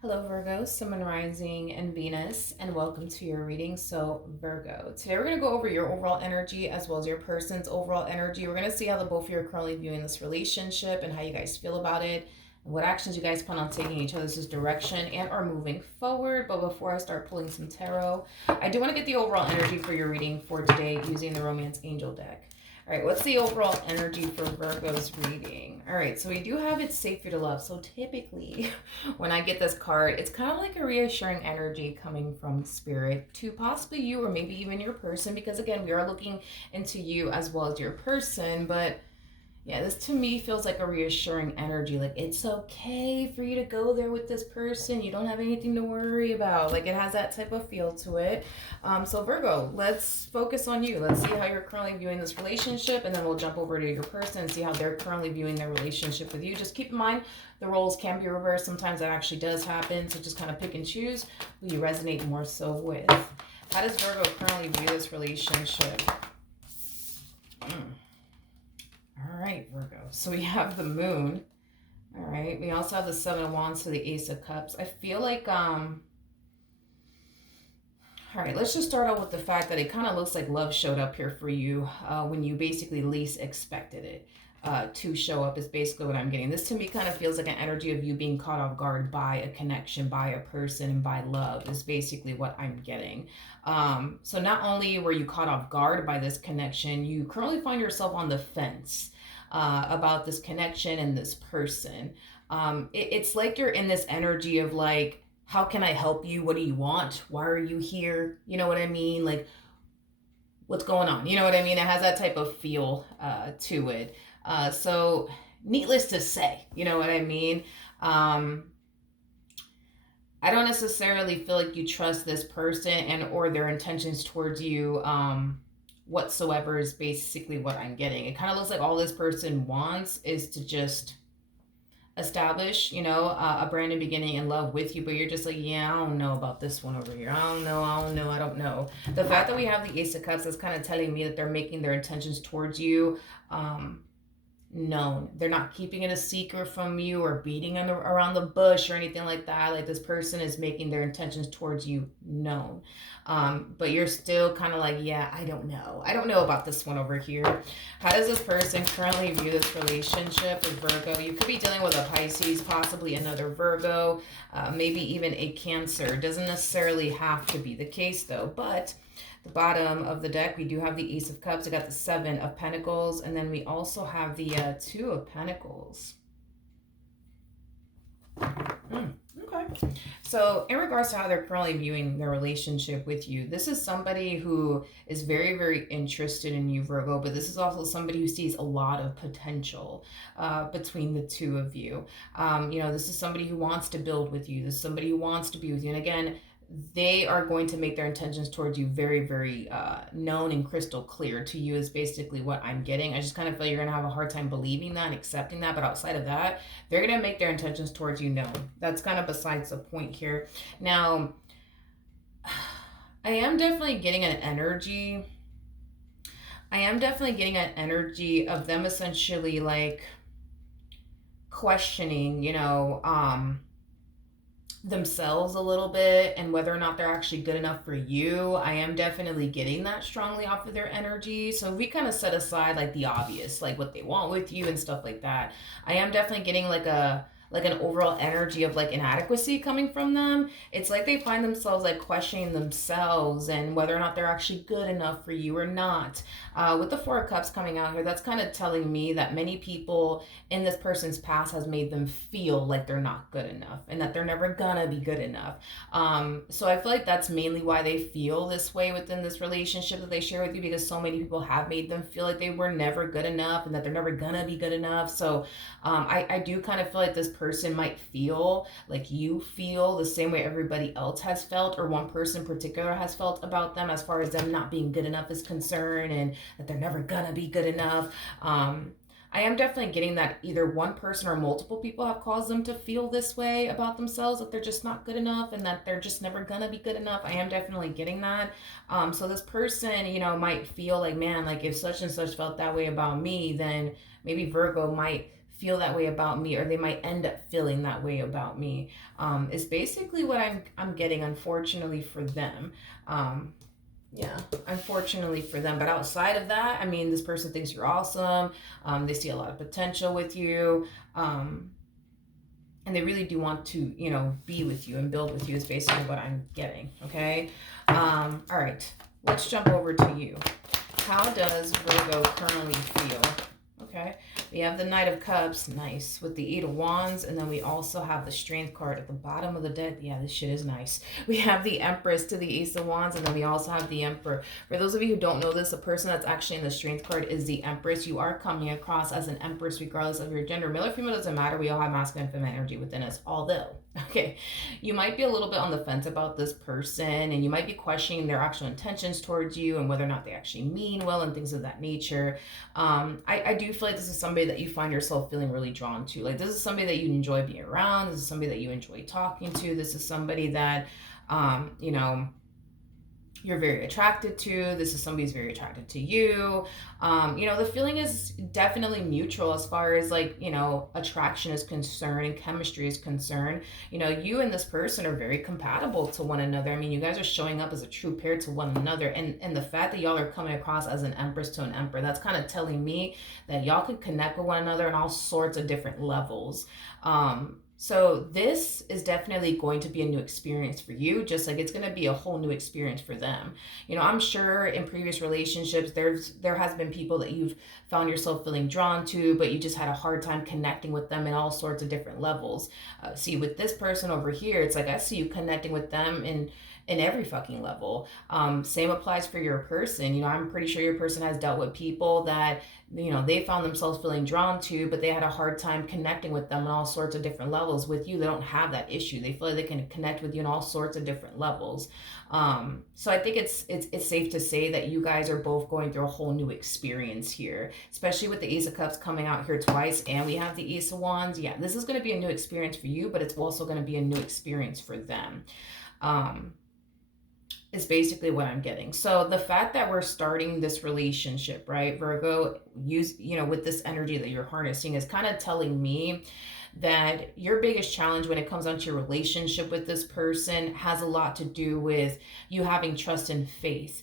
Hello, Virgo, Sun, Moon, Rising, and Venus, and welcome to your reading. So, Virgo, today we're going to go over your overall energy as well as your person's overall energy. We're going to see how the both of you are currently viewing this relationship and how you guys feel about it, and what actions you guys plan on taking each other's direction and are moving forward. But before I start pulling some tarot, I do want to get the overall energy for your reading for today using the Romance Angel deck. All right, what's the overall energy for Virgo's reading? All right, so we do have It's Safe for you to Love. So typically, when I get this card, it's kind of like a reassuring energy coming from spirit to possibly you or maybe even your person, because again, we are looking into you as well as your person. But yeah, this to me feels like a reassuring energy. Like, it's okay for you to go there with this person. You don't have anything to worry about. Like, it has that type of feel to it. So Virgo, let's focus on you. Let's see how you're currently viewing this relationship, and then we'll jump over to your person and see how they're currently viewing their relationship with you. Just keep in mind, the roles can be reversed. Sometimes that actually does happen. So just kind of pick and choose who you resonate more so with. How does Virgo currently view this relationship? All right, Virgo. So we have the moon. All right. We also have the Seven of Wands to the Ace of Cups. I feel like, all right, let's just start out with the fact that it kind of looks like love showed up here for you when you basically least expected it to show up, is basically what I'm getting. This to me kind of feels like an energy of you being caught off guard by a connection, by a person, and by love is basically what I'm getting. So not only were you caught off guard by this connection, you currently find yourself on the fence about this connection and this person. It's like you're in this energy of like, how can I help you? What do you want? Why are you here? You know what I mean? Like, what's going on? You know what I mean? It has that type of feel to it. So needless to say, you know what I mean? I don't necessarily feel like you trust this person and or their intentions towards you whatsoever is basically what I'm getting. It kind of looks like all this person wants is to just establish, a brand new beginning in love with you, but you're just like, yeah, I don't know about this one over here. I don't know. The fact that we have the Ace of Cups is kind of telling me that they're making their intentions towards you known. They're not keeping it a secret from you or beating around the bush or anything like that. Like, this person is making their intentions towards you known. But you're still kind of like, yeah, I don't know. I don't know about this one over here. How does this person currently view this relationship with Virgo? You could be dealing with a Pisces, possibly another Virgo, maybe even a Cancer. Doesn't necessarily have to be the case though, but the bottom of the deck, we do have the Ace of Cups. We got the Seven of Pentacles, and then we also have the Two of Pentacles. Okay. So in regards to how they're currently viewing their relationship with you, this is somebody who is very, very interested in you, Virgo, but this is also somebody who sees a lot of potential between the two of you. This is somebody who wants to build with you. This is somebody who wants to be with you. And again, they are going to make their intentions towards you very, very known and crystal clear to you is basically what I'm getting. I just kind of feel you're going to have a hard time believing that and accepting that. But outside of that, they're going to make their intentions towards you known. That's kind of besides the point here. Now, I am definitely getting an energy. Of them essentially like questioning, themselves a little bit and whether or not they're actually good enough for you. I am definitely getting that strongly off of their energy. So we kind of set aside like the obvious, like what they want with you and stuff like that. I am definitely getting like an overall energy of like inadequacy coming from them. It's like they find themselves like questioning themselves and whether or not they're actually good enough for you or not. With the Four of Cups coming out here, that's kind of telling me that many people in this person's past has made them feel like they're not good enough and that they're never gonna be good enough. So I feel like that's mainly why they feel this way within this relationship that they share with you, because so many people have made them feel like they were never good enough and that they're never gonna be good enough. So I do kind of feel like this person might feel like you feel the same way everybody else has felt, or one person in particular has felt about them as far as them not being good enough is concerned and that they're never gonna be good enough. I am definitely getting that either one person or multiple people have caused them to feel this way about themselves, that they're just not good enough and that they're just never gonna be good enough. I am definitely getting that. So this person, might feel like, man, like if such and such felt that way about me, then maybe Virgo might feel that way about me, or they might end up feeling that way about me, is basically what I'm getting, unfortunately for them. Yeah, unfortunately for them. But outside of that, I mean, this person thinks you're awesome. They see a lot of potential with you. And they really do want to, be with you and build with you, is basically what I'm getting. Okay. All right. Let's jump over to you. How does Virgo currently feel? Okay. We have the Knight of Cups, nice, with the Eight of Wands, and then we also have the Strength card at the bottom of the deck. Yeah, this shit is nice. We have the Empress to the Ace of Wands, and then we also have the Emperor. For those of you who don't know this, the person that's actually in the Strength card is the Empress. You are coming across as an Empress regardless of your gender. Male or female doesn't matter. We all have masculine and feminine energy within us. Although, okay, you might be a little bit on the fence about this person, and you might be questioning their actual intentions towards you and whether or not they actually mean well and things of that nature. I do feel like this is somebody that you find yourself feeling really drawn to. Like, this is somebody that you enjoy being around. This is somebody that you enjoy talking to. This is somebody that, you're very attracted to. This is somebody who's very attracted to you. The feeling is definitely mutual as far as attraction is concerned and chemistry is concerned. You and this person are very compatible to one another. I mean, you guys are showing up as a true pair to one another. And the fact that y'all are coming across as an Empress to an Emperor, that's kind of telling me that y'all can connect with one another on all sorts of different levels. So this is definitely going to be a new experience for you, just like it's going to be a whole new experience for them. I'm sure in previous relationships, there has been people that you've found yourself feeling drawn to, but you just had a hard time connecting with them in all sorts of different levels. See, with this person over here, it's like I see you connecting with them in every fucking level. Same applies for your person. I'm pretty sure your person has dealt with people that they found themselves feeling drawn to, but they had a hard time connecting with them on all sorts of different levels. With you, they don't have that issue. They feel like they can connect with you on all sorts of different levels. So I think it's safe to say that you guys are both going through a whole new experience here, especially with the Ace of Cups coming out here twice, and we have the Ace of Wands. Yeah, this is going to be a new experience for you, but it's also going to be a new experience for them. Is basically what I'm getting. So the fact that we're starting this relationship, right, Virgo, with this energy that you're harnessing is kind of telling me that your biggest challenge when it comes down to your relationship with this person has a lot to do with you having trust and faith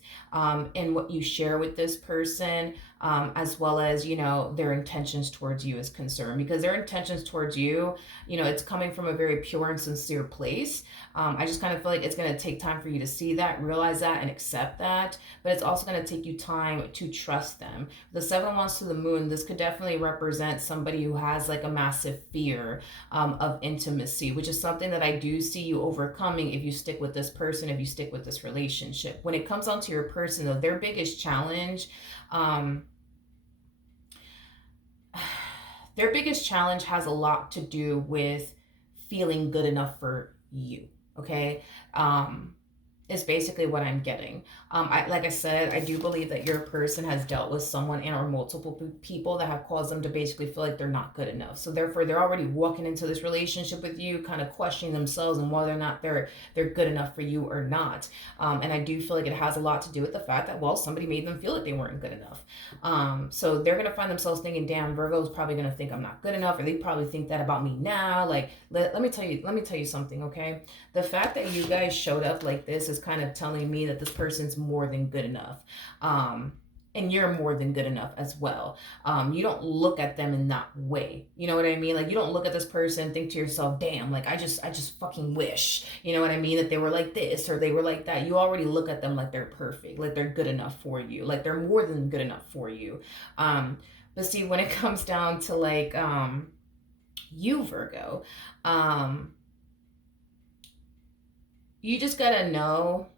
in what you share with this person, as well as, their intentions towards you is concerned. Because their intentions towards you, it's coming from a very pure and sincere place. I just kind of feel like it's going to take time for you to see that, realize that, and accept that. But it's also going to take you time to trust them. The Seven of Wands to the Moon, this could definitely represent somebody who has like a massive fear of intimacy, which is something that I do see you overcoming if you stick with this person, if you stick with this relationship. When it comes down to your person, though, their biggest challenge, has a lot to do with feeling good enough for you. Okay. Is basically what I'm getting. Like I said, I do believe that your person has dealt with someone and or multiple people that have caused them to basically feel like they're not good enough. So therefore, they're already walking into this relationship with you, kind of questioning themselves and whether or not they're good enough for you or not. And I do feel like it has a lot to do with the fact that, well, somebody made them feel like they weren't good enough. So they're gonna find themselves thinking, damn, Virgo's probably gonna think I'm not good enough, or they probably think that about me now. Like, let me tell you something, okay? The fact that you guys showed up like this is kind of telling me that this person's more than good enough. And you're more than good enough as well. You don't look at them in that way. You know what I mean? Like, you don't look at this person and think to yourself, damn, like I just fucking wish, you know what I mean, that they were like this or they were like that. You already look at them like they're perfect, like they're good enough for you, like they're more than good enough for you. But see, when it comes down to like you, Virgo, you just gotta know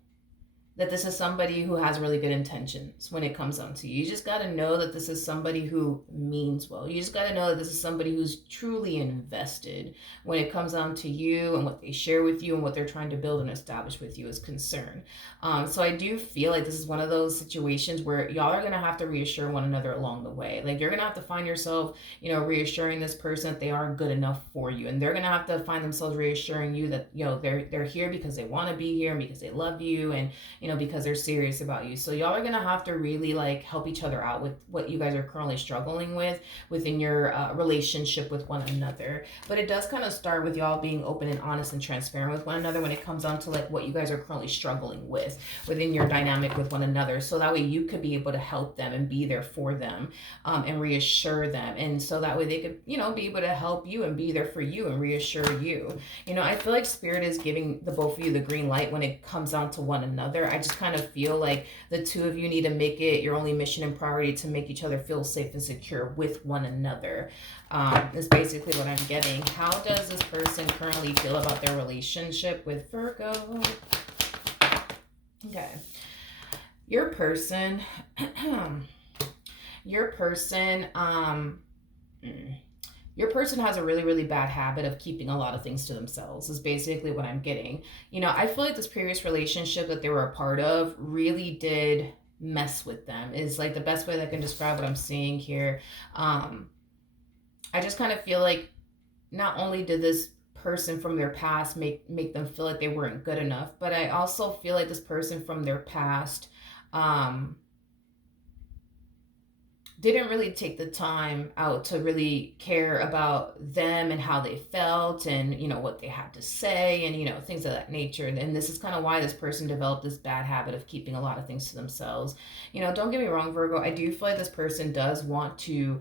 that this is somebody who has really good intentions when it comes down to you. You just got to know that this is somebody who means well. You just got to know that this is somebody who's truly invested when it comes down to you and what they share with you and what they're trying to build and establish with you is concerned. So I do feel like this is one of those situations where y'all are going to have to reassure one another along the way. Like, you're going to have to find yourself, reassuring this person that they are good enough for you. And they're going to have to find themselves reassuring you that, they're here because they want to be here and because they love you. And, because they're serious about you. So y'all are going to have to really like help each other out with what you guys are currently struggling with within your relationship with one another. But it does kind of start with y'all being open and honest and transparent with one another when it comes down to like what you guys are currently struggling with within your dynamic with one another. So that way you could be able to help them and be there for them, and reassure them. And so that way they could, be able to help you and be there for you and reassure you. I feel like Spirit is giving the both of you the green light when it comes down to one another. I just kind of feel like the two of you need to make it your only mission and priority to make each other feel safe and secure with one another. Is basically what I'm getting. How does this person currently feel about their relationship with Virgo? Okay. Your person, your person has a really, really bad habit of keeping a lot of things to themselves, is basically what I'm getting. I feel like this previous relationship that they were a part of really did mess with them, is like the best way that I can describe what I'm seeing here. I just kind of feel like not only did this person from their past make them feel like they weren't good enough, but I also feel like this person from their past didn't really take the time out to really care about them and how they felt and what they had to say and things of that nature. And this is kind of why this person developed this bad habit of keeping a lot of things to themselves. Don't get me wrong, Virgo, I do feel like this person does want to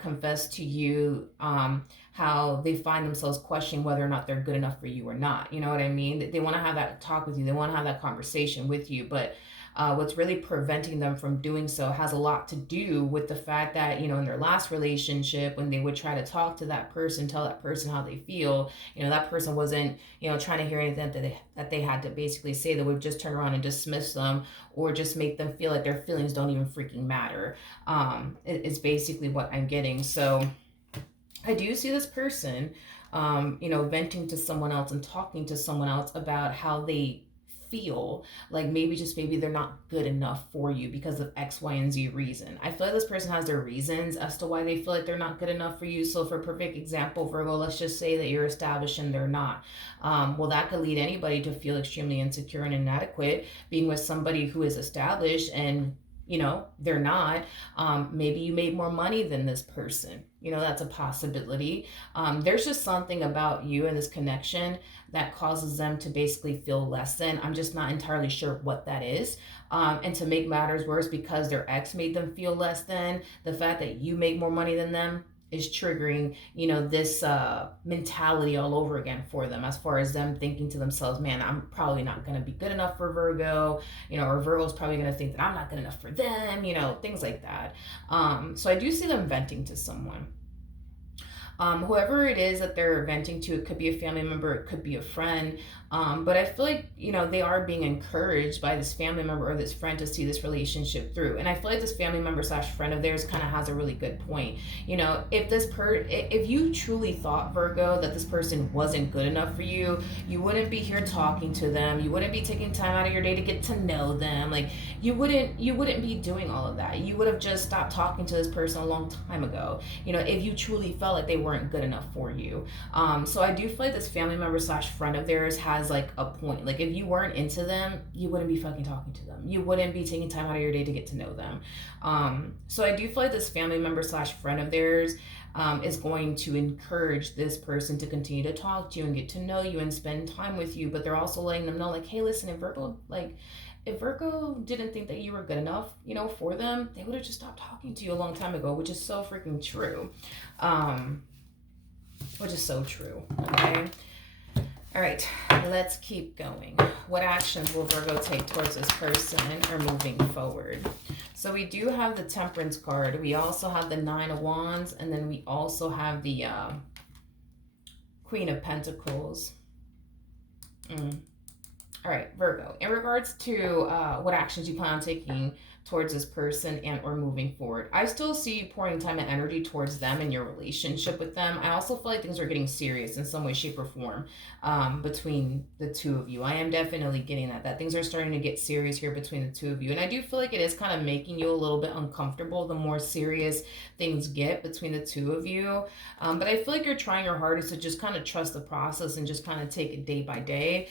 confess to you how they find themselves questioning whether or not they're good enough for you or not. You know what I mean? They want to have that talk with you, they want to have that conversation with you, but what's really preventing them from doing so has a lot to do with the fact that, in their last relationship, when they would try to talk to that person, tell that person how they feel, that person wasn't, trying to hear anything that they had to basically say. They would just turn around and dismiss them or just make them feel like their feelings don't even freaking matter. It's basically what I'm getting. So I do see this person, venting to someone else and talking to someone else about how they feel like maybe they're not good enough for you because of X, Y, and Z reason. I feel like this person has their reasons as to why they feel like they're not good enough for you. So for a perfect example, Virgo, let's just say that you're established and they're not. Well, that could lead anybody to feel extremely insecure and inadequate being with somebody who is established and they're not. Maybe you made more money than this person. That's a possibility. There's just something about you and this connection that causes them to basically feel less than. I'm just not entirely sure what that is. And to make matters worse, because their ex made them feel less than, the fact that you make more money than them is triggering, this mentality all over again for them, as far as them thinking to themselves, man, I'm probably not going to be good enough for Virgo, or Virgo's probably going to think that I'm not good enough for them, things like that. So I do see them venting to someone. Whoever it is that they're venting to, it could be a family member, it could be a friend. But I feel like, they are being encouraged by this family member or this friend to see this relationship through. And I feel like this family member / friend of theirs kind of has a really good point. If you truly thought, Virgo, that this person wasn't good enough for you, you wouldn't be here talking to them. You wouldn't be taking time out of your day to get to know them. Like you wouldn't be doing all of that. You would have just stopped talking to this person a long time ago. If you truly felt like they weren't good enough for you. So I do feel like this family member / friend of theirs has like a point. Like if you weren't into them, you wouldn't be fucking talking to them. You wouldn't be taking time out of your day to get to know them. So I do feel like this family member / friend of theirs is going to encourage this person to continue to talk to you and get to know you and spend time with you. But they're also letting them know, like, hey, listen, if Virgo didn't think that you were good enough, for them, they would have just stopped talking to you a long time ago, which is so freaking true. Which is so true. Okay. All right, let's keep going. What actions will Virgo take towards this person or moving forward? So we do have the Temperance card. We also have the Nine of Wands, and then we also have the Queen of Pentacles. All right, Virgo, in regards to what actions you plan on taking towards this person and or moving forward. I still see you pouring time and energy towards them and your relationship with them. I also feel like things are getting serious in some way, shape, or form between the two of you. I am definitely getting that things are starting to get serious here between the two of you. And I do feel like it is kind of making you a little bit uncomfortable the more serious things get between the two of you. But I feel like you're trying your hardest to just kind of trust the process and just kind of take it day by day.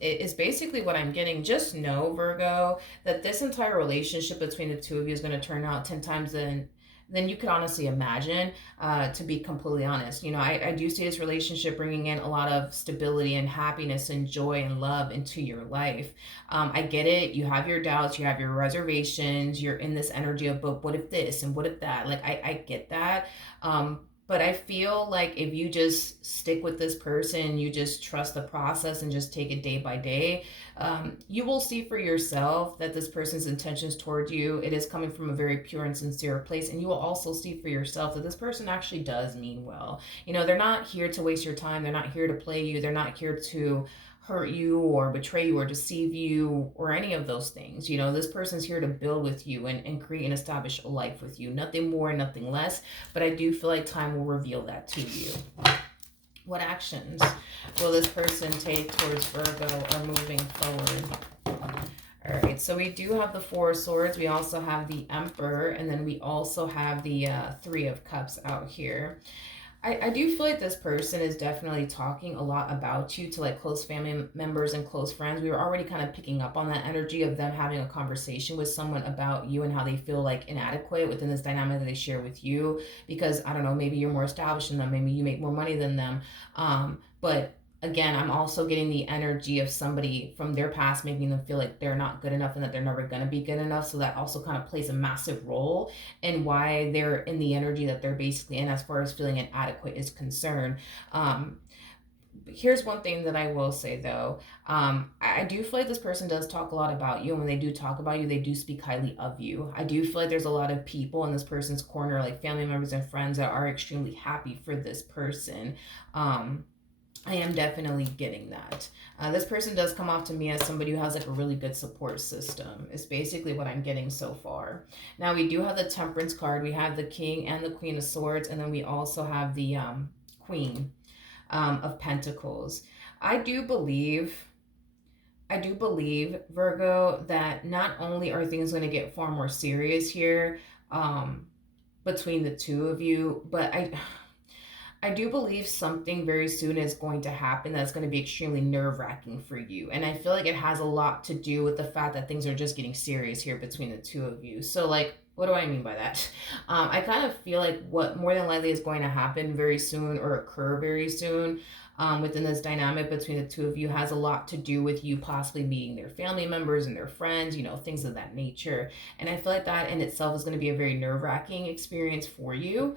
It is basically what I'm getting. Just know, Virgo, that this entire relationship between the two of you is going to turn out 10 times than you could honestly imagine, to be completely honest. I do see this relationship bringing in a lot of stability and happiness and joy and love into your life. I get it. You have your doubts, you have your reservations, you're in this energy of, but what if this and what if that? Like, I get that. But I feel like if you just stick with this person, you just trust the process and just take it day by day, you will see for yourself that this person's intentions toward you, it is coming from a very pure and sincere place. And you will also see for yourself that this person actually does mean well. They're not here to waste your time. They're not here to play you. They're not here to hurt you or betray you or deceive you or any of those things. This person's here to build with you and create and establish a life with you. Nothing more, nothing less. But I do feel like time will reveal that to you. What actions will this person take towards Virgo or moving forward? All right, so we do have the Four of Swords. We also have the Emperor, and then we also have the Three of Cups out here. I do feel like this person is definitely talking a lot about you to like close family members and close friends. We were already kind of picking up on that energy of them having a conversation with someone about you and how they feel like inadequate within this dynamic that they share with you. Because I don't know, maybe you're more established than them, maybe you make more money than them. But again, I'm also getting the energy of somebody from their past making them feel like they're not good enough and that they're never going to be good enough. So that also kind of plays a massive role in why they're in the energy that they're basically in as far as feeling inadequate is concerned. Here's one thing that I will say though. I do feel like this person does talk a lot about you, and when they do talk about you, they do speak highly of you. I do feel like there's a lot of people in this person's corner, like family members and friends, that are extremely happy for this person. I am definitely getting that. This person does come off to me as somebody who has like a really good support system. It's basically what I'm getting so far. Now we do have the Temperance card. We have the King and the Queen of Swords, and then we also have the Queen of Pentacles. I do believe, Virgo, that not only are things going to get far more serious here between the two of you, but I do believe something very soon is going to happen that's going to be extremely nerve-wracking for you. And I feel like it has a lot to do with the fact that things are just getting serious here between the two of you. So like, what do I mean by that? I kind of feel like what more than likely is going to happen very soon or occur very soon within this dynamic between the two of you has a lot to do with you possibly meeting their family members and their friends, things of that nature. And I feel like that in itself is going to be a very nerve-wracking experience for you.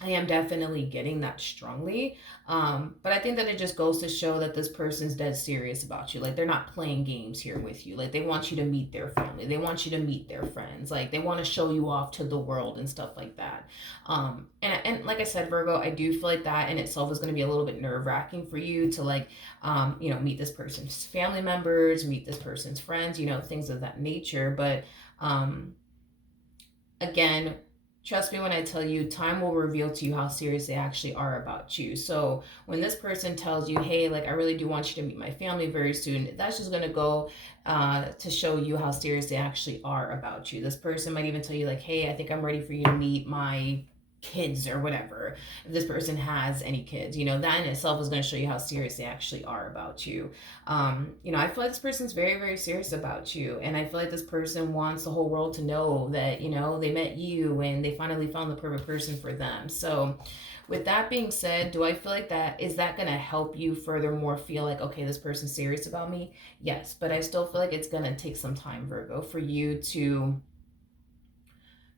I am definitely getting that strongly. But I think that it just goes to show that this person's dead serious about you. Like, they're not playing games here with you. Like, they want you to meet their family. They want you to meet their friends. Like, they want to show you off to the world and stuff like that. And like I said, Virgo, I do feel like that in itself is going to be a little bit nerve-wracking for you to like, meet this person's family members, meet this person's friends, things of that nature. But again, trust me when I tell you, time will reveal to you how serious they actually are about you. So when this person tells you, hey, like, I really do want you to meet my family very soon, that's just going to go to show you how serious they actually are about you. This person might even tell you, like, hey, I think I'm ready for you to meet my kids or whatever, if this person has any kids, that in itself is going to show you how serious they actually are about you. I feel like this person's very, very serious about you, and I feel like this person wants the whole world to know that, they met you and they finally found the perfect person for them. So with that being said, do I feel like is that going to help you furthermore feel like, okay, this person's serious about me? Yes, but I still feel like it's going to take some time, Virgo, for you to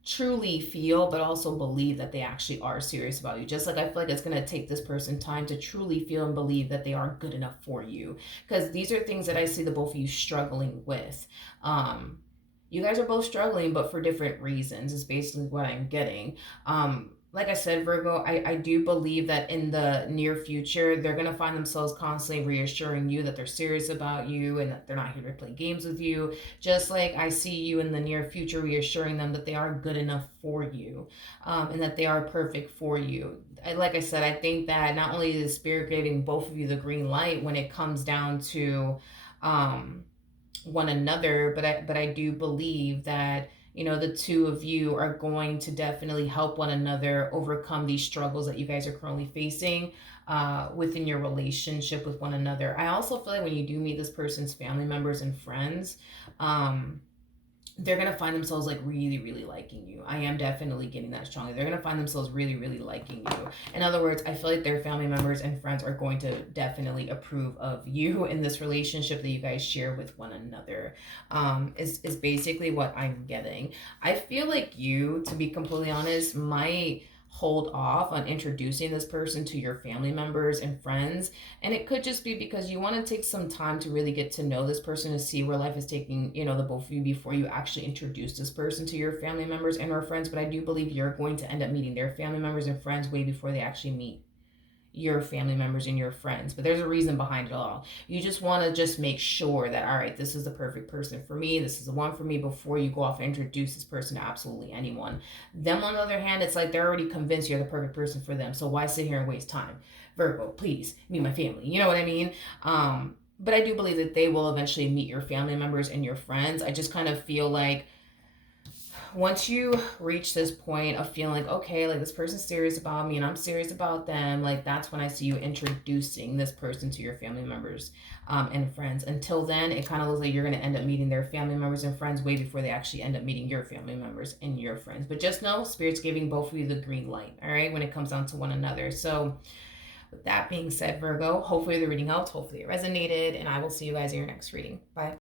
truly feel but also believe that they actually are serious about you. Just like I feel like it's going to take this person time to truly feel and believe that they are good enough for you, because these are things that I see the both of you struggling with. You guys are both struggling, but for different reasons is basically what I'm getting. like I said, Virgo, I do believe that in the near future, they're going to find themselves constantly reassuring you that they're serious about you and that they're not here to play games with you. Just like I see you in the near future reassuring them that they are good enough for you, and that they are perfect for you. Like I said, I think that not only is Spirit giving both of you the green light when it comes down to um, one another, but I do believe that the two of you are going to definitely help one another overcome these struggles that you guys are currently facing within your relationship with one another. I also feel like when you do meet this person's family members and friends, um, they're gonna find themselves like really, really liking you. I am definitely getting that strongly. They're gonna find themselves really, really liking you. In other words, I feel like their family members and friends are going to definitely approve of you in this relationship that you guys share with one another. Is basically what I'm getting. I feel like you, to be completely honest, might hold off on introducing this person to your family members and friends, and it could just be because you want to take some time to really get to know this person, to see where life is taking, the both of you, before you actually introduce this person to your family members and or friends. But I do believe you're going to end up meeting their family members and friends way before they actually meet your family members and your friends. But there's a reason behind it all. You just want to just make sure that, all right, this is the perfect person for me, this is the one for me, before you go off and introduce this person to absolutely anyone. Them, on the other hand, it's like they're already convinced you're the perfect person for them, so why sit here and waste time? Virgo, please meet my family, you know what I mean? But I do believe that they will eventually meet your family members and your friends. I just kind of feel like once you reach this point of feeling like, okay, like this person's serious about me and I'm serious about them, like that's when I see you introducing this person to your family members and friends. Until then, it kind of looks like you're going to end up meeting their family members and friends way before they actually end up meeting your family members and your friends. But just know, Spirit's giving both of you the green light, all right, when it comes down to one another. So with that being said, Virgo, hopefully the reading helped, hopefully it resonated, and I will see you guys in your next reading. Bye.